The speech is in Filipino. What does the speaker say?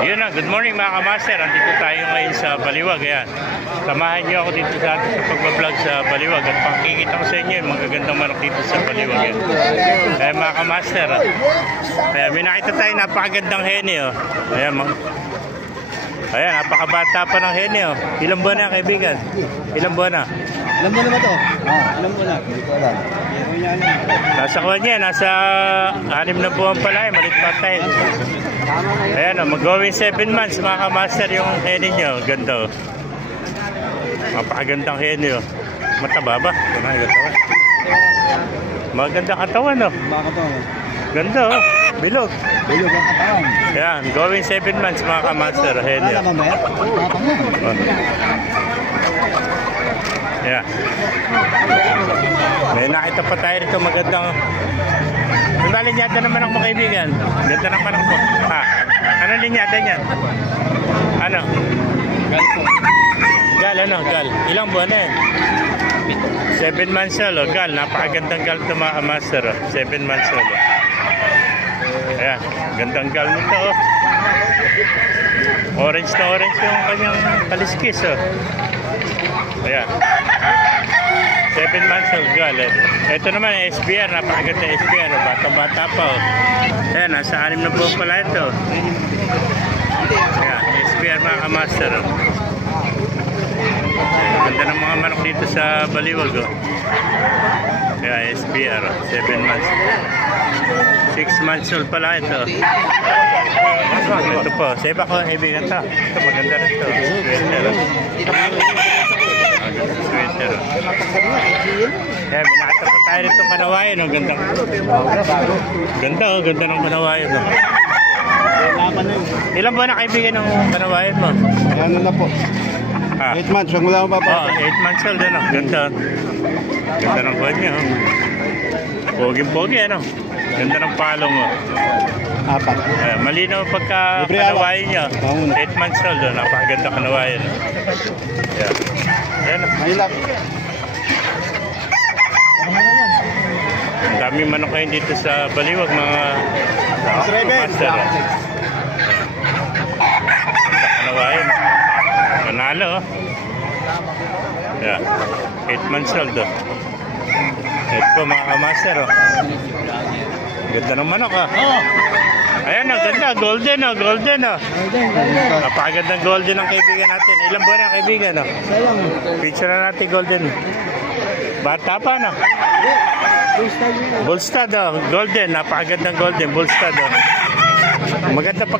Yun na, good morning mga kamaster. Andito tayo ngayon sa Baliwag. Ayan. Samahan niyo ako dito sa pagbablog sa Baliwag. At pakikita ko sa inyo yung magagandang manok dito sa Baliwag. Ayan. Ayan mga kamaster. Ayan, may nakita tayo napakagandang hene. Oh. Ayan, ayan, napakabata pa ng hene. Oh. Ilang buwan na kaibigan? Ilang buwan na? Ilang buwan na ba ito? Ilang buwan na? Hindi ko alam. Nasa kuha niya, nasa 6 na buwan pala. Malit pa tayo. Ayan o, mag-going 7 months mga kamaster yung hene nyo. Ganda o. Mapakagandang hene o. Mataba ba? Magandang katawan o. Ganda o. Bilog. Bilog ang katawan. Ayan, going 7 months mga kamaster. Hene o. Ayan. May nakita pa tayo rito magandang. May linyata naman ako kaibigan. Ganda ng manok po. Ha? Ano linyata niya? Ano? Gal po. Gal, ano? Gal. Ilang buwan na yan? 7 months old. Oh. Gal. Napakagandang gal ito mga master. Oh. 7 months old. Oh. Ayan. Gandang gal nito. Oh. Orange na orange yung kanyang kaliskis. Oh. Ayan. 7 months old gal. Ito naman SBR, napakaganda SBR, bata-bata pa. Ayan, nasa 6 na buwan pala ito. Ayan, SBR mga kamaster. Ganda ng mga manok dito sa Baliwag. Ayan, SBR, 7 months. 6 months old pala ito. Ito po, sa iba ko, ibigan ito. Ito, maganda rin ito. Sweater. Ayan, binakita pa tayo rin itong kanawayan. Oh. Ganda. Ganda oh, ganda ng kanawayan. Oh. Ilan ba na kaibigan ng kanawayan mo? Ano na po? 8 months, huwag mo lang mapapapag. 8 months old, ano? Ganda. Ganda ng buwan niya. Oh. Pogi-pogi, ano? Ganda ng palong. Oh. 4. Malinaw pagka kanawayan niya. 8 months old, oh. Napakaganda kanawayan. Ayan. Ayan. Mahilap. Ang daming manok kayo dito sa Baliwag, mga master. Kanawayan. Manalo, oh. Yeah. 8 months old, oh. Ito po mga kamaster, oh. Ganda ng manok, oh. Ayan, oh, ganda. Golden, oh. Golden, oh. Napakagandang golden ang kaibigan natin. Ilang buwan ang kaibigan, oh. Picture na natin golden. Bata pa, no? Bullstad, oh. Golden. Napakagandang golden. Bullstad, oh. Maganda pa